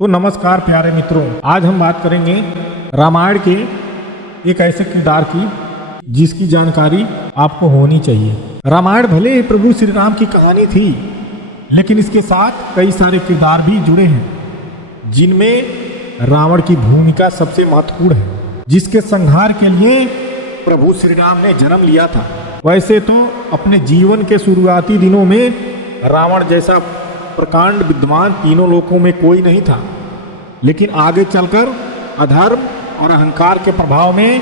तो नमस्कार प्यारे मित्रों, आज हम बात करेंगे रामायण के एक ऐसे किरदार की जिसकी जानकारी आपको होनी चाहिए। रामायण भले ही प्रभु श्री राम की कहानी थी, लेकिन इसके साथ कई सारे किरदार भी जुड़े हैं जिनमें रावण की भूमिका सबसे महत्वपूर्ण है, जिसके संहार के लिए प्रभु श्री राम ने जन्म लिया था। वैसे तो अपने जीवन के शुरुआती दिनों में रावण जैसा प्रकांड विद्वान तीनों लोकों में कोई नहीं था, लेकिन आगे चलकर अधर्म और अहंकार के प्रभाव में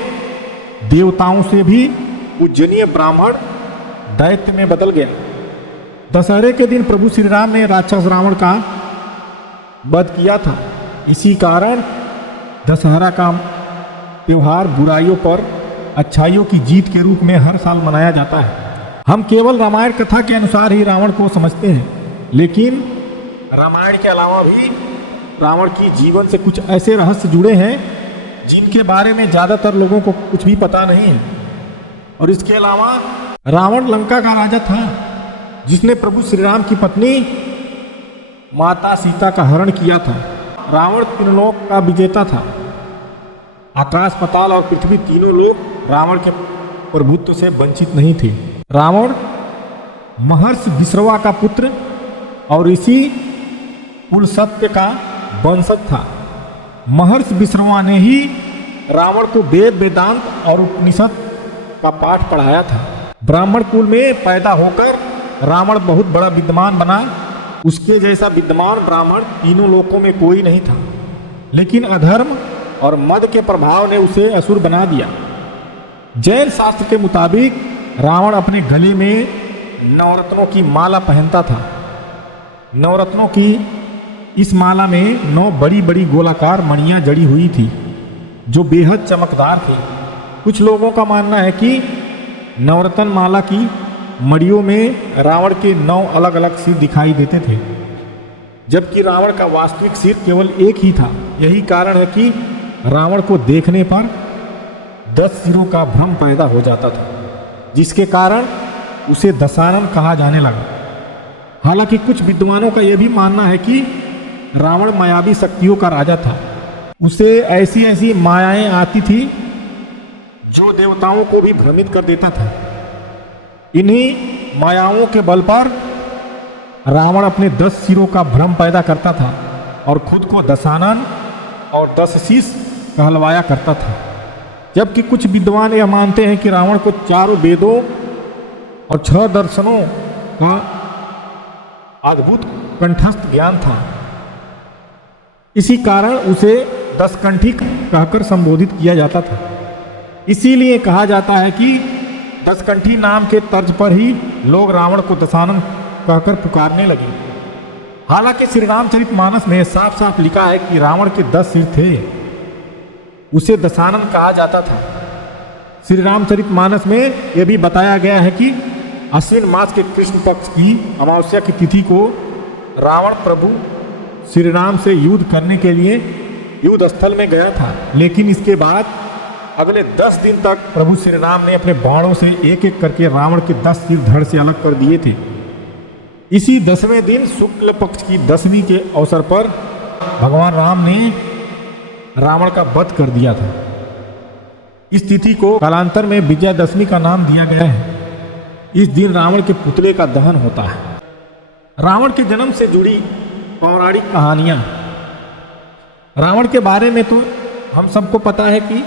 देवताओं से भी पूजनीय ब्राह्मण दैत्य में बदल गया। दशहरे के दिन प्रभु श्री राम ने राक्षस रावण का वध किया था। इसी कारण दशहरा का त्योहार बुराइयों पर अच्छाइयों की जीत के रूप में हर साल मनाया जाता है। हम केवल रामायण कथा के अनुसार ही रावण को समझते हैं, लेकिन रामायण के अलावा भी रावण की जीवन से कुछ ऐसे रहस्य जुड़े हैं जिनके बारे में ज़्यादातर लोगों को कुछ भी पता नहीं है। और इसके अलावा रावण लंका का राजा था, जिसने प्रभु श्री राम की पत्नी माता सीता का हरण किया था। रावण त्रिलोक का विजेता था। आकाश, पाताल और पृथ्वी तीनों लोग रावण के प्रभुत्व से वंचित नहीं थे। रावण महर्षि विश्रवा का पुत्र और इसी कुल सत्य का वंशज था। महर्षि विश्रवा ने ही रावण को वेद, वेदांत और उपनिषद का पाठ पढ़ाया था। ब्राह्मण कुल में पैदा होकर रावण बहुत बड़ा विद्वान बना। उसके जैसा विद्वान ब्राह्मण तीनों लोकों में कोई नहीं था, लेकिन अधर्म और मद के प्रभाव ने उसे असुर बना दिया। जैन शास्त्र के मुताबिक रावण अपने गले में नवरत्नों की माला पहनता था। नवरत्नों की इस माला में 9 बड़ी बड़ी गोलाकार मणियां जड़ी हुई थी, जो बेहद चमकदार थी। कुछ लोगों का मानना है कि नवरत्न माला की मणियों में रावण के 9 अलग अलग सिर दिखाई देते थे, जबकि रावण का वास्तविक सिर केवल एक ही था। यही कारण है कि रावण को देखने पर 10 सिरों का भ्रम पैदा हो जाता था, जिसके कारण उसे दशानन कहा जाने लगा। हालांकि कुछ विद्वानों का यह भी मानना है कि रावण मायावी शक्तियों का राजा था। उसे ऐसी ऐसी मायाएं आती थी जो देवताओं को भी भ्रमित कर देता था। इन्हीं मायाओं के बल पर रावण अपने 10 सिरों का भ्रम पैदा करता था और खुद को दशानन और 10 शीश कहलवाया करता था। जबकि कुछ विद्वान यह मानते हैं कि रावण को 4 वेदों और 6 दर्शनों का अद्भुत कंठस्थ ज्ञान था। इसी कारण उसे 10 कंठी कहकर संबोधित किया जाता था। इसीलिए कहा जाता है कि 10 कंठी नाम के तर्ज पर ही लोग रावण को दशानन कहकर पुकारने लगे। हालांकि श्री रामचरितमानस में साफ साफ लिखा है कि रावण के 10 सिर थे, उसे दशानन कहा जाता था। श्री रामचरितमानस में यह भी बताया गया है कि अश्विन मास के कृष्ण पक्ष की अमावस्या की तिथि को रावण प्रभु श्री राम से युद्ध करने के लिए युद्ध स्थल में गया था, लेकिन इसके बाद अगले 10 दिन तक प्रभु श्री राम ने अपने बाणों से एक एक करके रावण के 10 सिर धड़ से अलग कर दिए थे। इसी 10वें दिन शुक्ल पक्ष की 10वीं के अवसर पर भगवान राम ने रावण का वध कर दिया था। इस तिथि को कालांतर में विजयादशमी का नाम दिया गया है। इस दिन रावण के पुतले का दहन होता है। रावण के जन्म से जुड़ी पौराणिक कहानियां। रावण के बारे में तो हम सबको पता है कि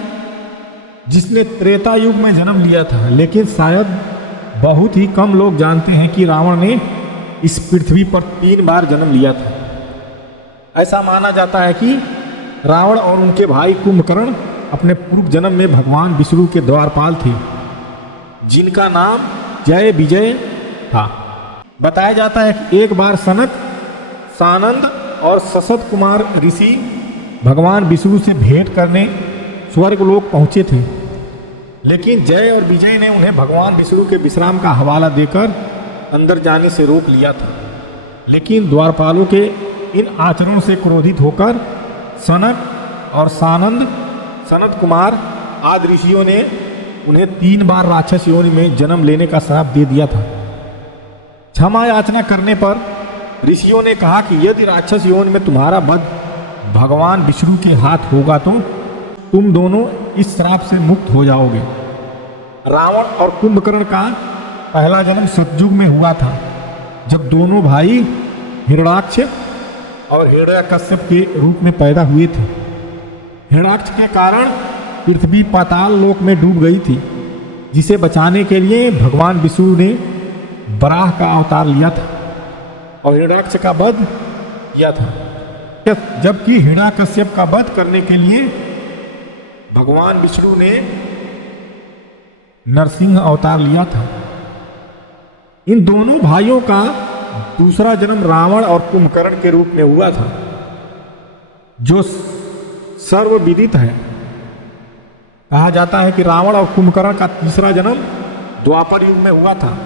जिसने त्रेता युग में जन्म लिया था, लेकिन शायद बहुत ही कम लोग जानते हैं कि रावण ने इस पृथ्वी पर 3 बार जन्म लिया था। ऐसा माना जाता है कि रावण और उनके भाई कुंभकर्ण अपने पूर्व जन्म में भगवान विष्णु के द्वारपाल थे, जिनका नाम जय विजय था। बताया जाता है कि एक बार सनत, सानंद और ससत कुमार ऋषि भगवान विष्णु से भेंट करने स्वर्गलोक पहुंचे थे, लेकिन जय और विजय ने उन्हें भगवान विष्णु के विश्राम का हवाला देकर अंदर जाने से रोक लिया था। लेकिन द्वारपालों के इन आचरणों से क्रोधित होकर सनत और सानंद, सनत कुमार आदि ऋषियों ने उन्हें 3 बार राक्षस योनि में जन्म लेने का श्राप दे दिया था। क्षमा याचना करने पर ऋषियों ने कहा कि यदि राक्षस योनि में तुम्हारा वध भगवान विष्णु के हाथ होगा तो तुम दोनों इस श्राप से मुक्त हो जाओगे। रावण और कुंभकर्ण का पहला जन्म सतयुग में हुआ था, जब दोनों भाई हिरण्याक्ष और हिरण्यकश्यप के रूप में पैदा हुए थे। हिरण्याक्ष के कारण पृथ्वी पाताल लोक में डूब गई थी, जिसे बचाने के लिए भगवान विष्णु ने वराह का अवतार लिया था और हिरण्याक्ष का वध किया था। जबकि हिरण्यकश्यप का वध करने के लिए भगवान विष्णु ने नरसिंह अवतार लिया था। इन दोनों भाइयों का दूसरा जन्म रावण और कुंभकर्ण के रूप में हुआ था, जो सर्वविदित है। कहा जाता है कि रावण और कुंभकर्ण का तीसरा जन्म द्वापर युग में हुआ था,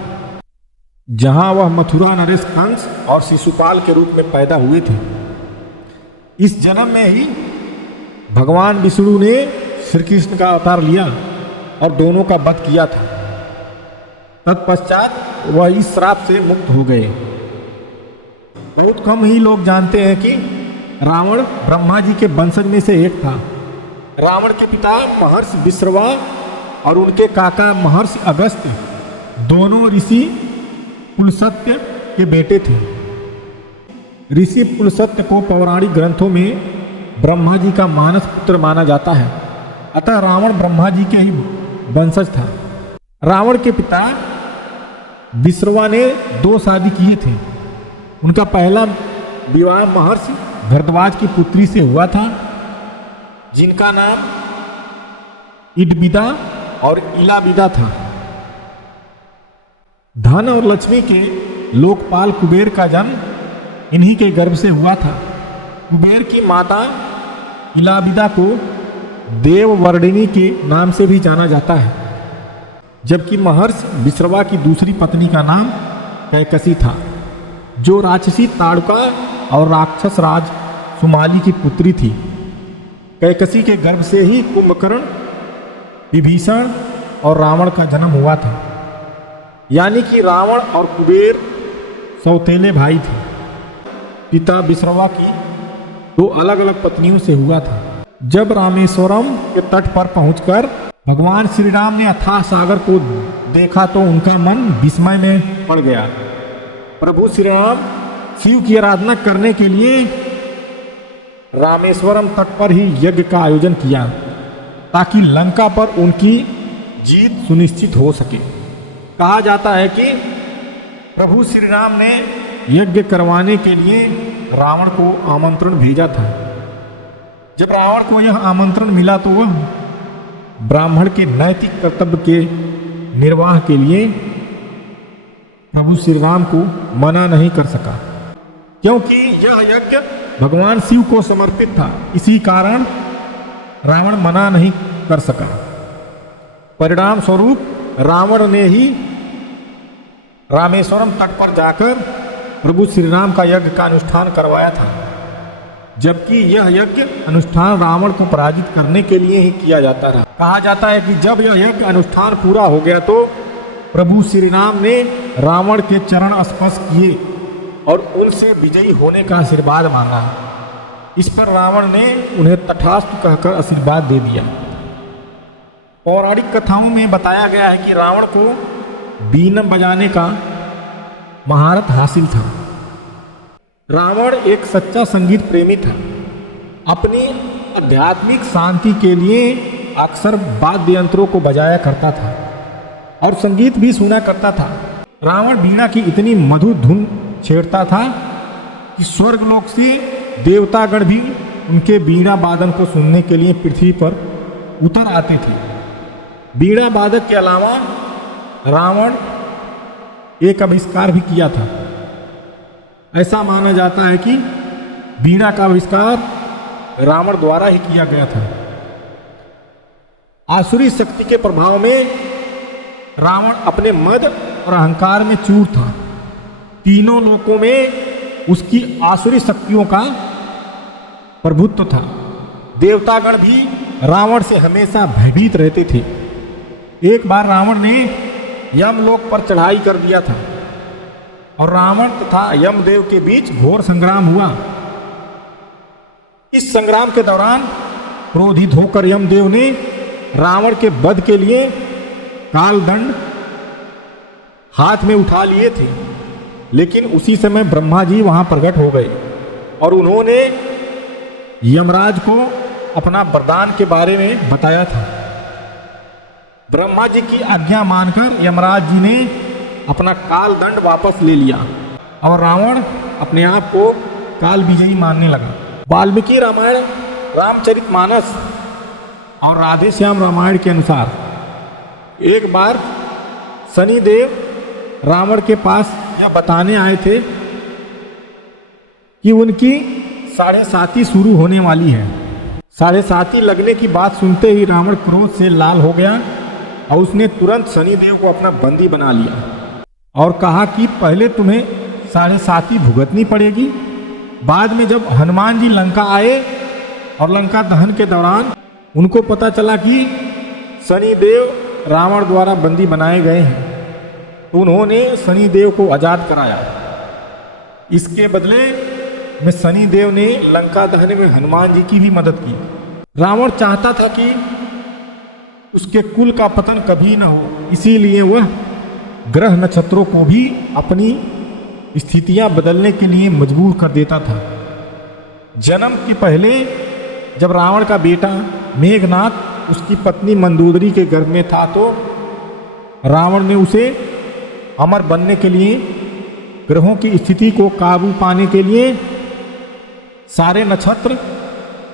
जहां वह मथुरा नरेश कंस और शिशुपाल के रूप में पैदा हुए थे। इस जन्म में ही भगवान विष्णु ने श्री कृष्ण का अवतार लिया और दोनों का वध किया था। तत्पश्चात वह इस श्राप से मुक्त हो गए। बहुत कम ही लोग जानते हैं कि रावण ब्रह्मा जी के वंशज में से एक था। रावण के पिता महर्षि विश्रवा और उनके काका महर्षि अगस्त्य दोनों ऋषि पुलस्त्य के बेटे थे। ऋषि पुलस्त्य को पौराणिक ग्रंथों में ब्रह्मा जी का मानस पुत्र माना जाता है, अतः रावण ब्रह्मा जी के ही वंशज था। रावण के पिता विश्रवा ने 2 शादी किए थे। उनका पहला विवाह महर्षि भरद्वाज की पुत्री से हुआ था, जिनका नाम इडविदा और इलाविदा था। धन और लक्ष्मी के लोकपाल कुबेर का जन्म इन्हीं के गर्भ से हुआ था। कुबेर की माता इलाविदा को देववर्णिनी के नाम से भी जाना जाता है, जबकि महर्षि विश्रवा की दूसरी पत्नी का नाम कैकसी था, जो राक्षसी ताड़ुका और राक्षस राज सुमाली की पुत्री थी। कैकसी के गर्भ से ही कुंभकर्ण, विभीषण और रावण का जन्म हुआ था। यानी कि रावण और कुबेर सौतेले भाई थे। पिता विश्रवा की 2 अलग अलग पत्नियों से हुआ था। जब रामेश्वरम के तट पर पहुंचकर भगवान श्री राम ने अथाह सागर को देखा तो उनका मन विस्मय में पड़ गया। प्रभु श्री राम शिव की आराधना करने के लिए रामेश्वरम तट पर ही यज्ञ का आयोजन किया, ताकि लंका पर उनकी जीत सुनिश्चित हो सके। कहा जाता है कि प्रभु श्री राम ने यज्ञ करवाने के लिए रावण को आमंत्रण भेजा था। जब रावण को यह आमंत्रण मिला तो वह ब्राह्मण के नैतिक कर्तव्य के निर्वाह के लिए प्रभु श्री राम को मना नहीं कर सका, क्योंकि यह यज्ञ भगवान शिव को समर्पित था। इसी कारण रावण मना नहीं कर सका। परिणाम स्वरूप रावण ने ही रामेश्वरम तट पर जाकर प्रभु श्री राम का यज्ञ का अनुष्ठान करवाया था, जबकि यह यज्ञ अनुष्ठान रावण को पराजित करने के लिए ही किया जाता रहा। कहा जाता है कि जब यह यज्ञ अनुष्ठान पूरा हो गया तो प्रभु श्री राम ने रावण के चरण स्पर्श किए और उनसे विजयी होने का आशीर्वाद मांगा। इस पर रावण ने उन्हें तथास्तु कहकर आशीर्वाद दे दिया। पौराणिक कथाओं में बताया गया है कि रावण को बीना बजाने का महारत हासिल था। रावण एक सच्चा संगीत प्रेमी था। अपनी आध्यात्मिक शांति के लिए अक्सर वाद्य यंत्रों को बजाया करता था और संगीत भी सुना करता था। रावण बीना की इतनी मधुर धुन छेड़ता था कि स्वर्गलोक से देवतागण भी उनके बीणा वादन को सुनने के लिए पृथ्वी पर उतर आते थे। बीणा वादक के अलावा रावण एक आविष्कार भी किया था। ऐसा माना जाता है कि बीणा का आविष्कार रावण द्वारा ही किया गया था। आसुरी शक्ति के प्रभाव में रावण अपने मद और अहंकार में चूर था। तीनों लोकों में उसकी आसुरी शक्तियों का प्रभुत्व था। देवतागण भी रावण से हमेशा भयभीत रहते थे। एक बार रावण ने यमलोक पर चढ़ाई कर दिया था और रावण तथा यमदेव के बीच घोर संग्राम हुआ। इस संग्राम के दौरान क्रोधित होकर यमदेव ने रावण के वध के लिए कालदंड हाथ में उठा लिए थे, लेकिन उसी समय ब्रह्मा जी वहां प्रकट हो गए और उन्होंने यमराज को अपना वरदान के बारे में बताया था। ब्रह्मा जी की आज्ञा मानकर यमराज जी ने अपना कालदंड वापस ले लिया और रावण अपने आप को काल विजयी मानने लगा। वाल्मीकि रामायण, रामचरितमानस और राधेश्याम रामायण के अनुसार एक बार शनिदेव रावण के पास यह बताने आए थे कि उनकी 7.5 शुरू होने वाली है। 7.5 लगने की बात सुनते ही रावण क्रोध से लाल हो गया और उसने तुरंत शनिदेव को अपना बंदी बना लिया और कहा कि पहले तुम्हें 7.5 भुगतनी पड़ेगी। बाद में जब हनुमान जी लंका आए और लंका दहन के दौरान उनको पता चला कि शनिदेव रावण द्वारा बंदी बनाए गए हैं, तो उन्होंने शनिदेव को आज़ाद कराया। इसके बदले में शनिदेव ने लंका दहन में हनुमान जी की भी मदद की। रावण चाहता था कि उसके कुल का पतन कभी न हो, इसीलिए वह ग्रह नक्षत्रों को भी अपनी स्थितियां बदलने के लिए मजबूर कर देता था। जन्म के पहले जब रावण का बेटा मेघनाथ उसकी पत्नी मंदोदरी के गर्भ में था, तो रावण ने उसे अमर बनने के लिए, ग्रहों की स्थिति को काबू पाने के लिए सारे नक्षत्र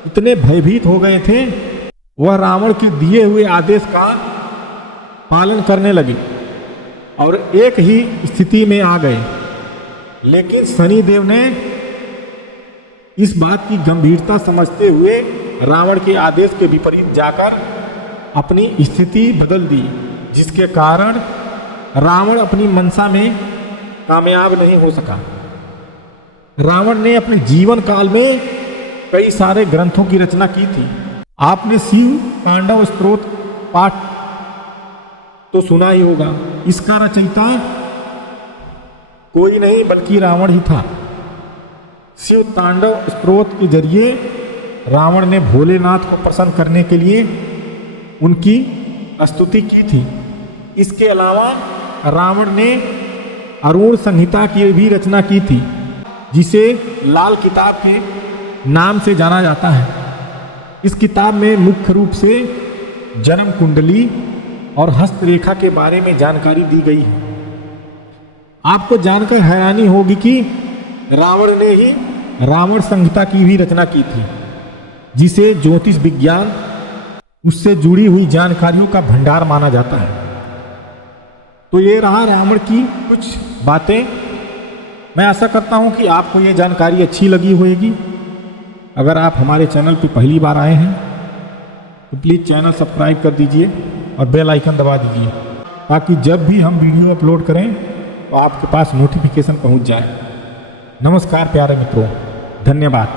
इतने भयभीत हो गए थे, वह रावण के दिए हुए आदेश का पालन करने लगे और एक ही स्थिति में आ गए। लेकिन शनिदेव ने इस बात की गंभीरता समझते हुए रावण के आदेश के विपरीत जाकर अपनी स्थिति बदल दी, जिसके कारण रावण अपनी मंशा में कामयाब नहीं हो सका। रावण ने अपने जीवन काल में कई सारे ग्रंथों की रचना की थी। आपने शिव तांडव स्तोत्र पाठ तो सुना ही होगा। इसका रचयिता कोई नहीं बल्कि रावण ही था। शिव तांडव स्तोत्र के जरिए रावण ने भोलेनाथ को प्रसन्न करने के लिए उनकी स्तुति की थी। इसके अलावा रावण ने अरुण संहिता की भी रचना की थी, जिसे लाल किताब के नाम से जाना जाता है। इस किताब में मुख्य रूप से जन्म कुंडली और हस्तरेखा के बारे में जानकारी दी गई है। आपको जानकर हैरानी होगी कि रावण ने ही रावण संहिता की भी रचना की थी, जिसे ज्योतिष विज्ञान उससे जुड़ी हुई जानकारियों का भंडार माना जाता है। तो ये रहा रावण की कुछ बातें। मैं आशा करता हूँ कि आपको ये जानकारी अच्छी लगी होगी। अगर आप हमारे चैनल पर पहली बार आए हैं तो प्लीज़ चैनल सब्सक्राइब कर दीजिए और बेल आइकन दबा दीजिए, ताकि जब भी हम वीडियो अपलोड करें तो आपके पास नोटिफिकेशन पहुंच जाए। नमस्कार प्यारे मित्रों, धन्यवाद।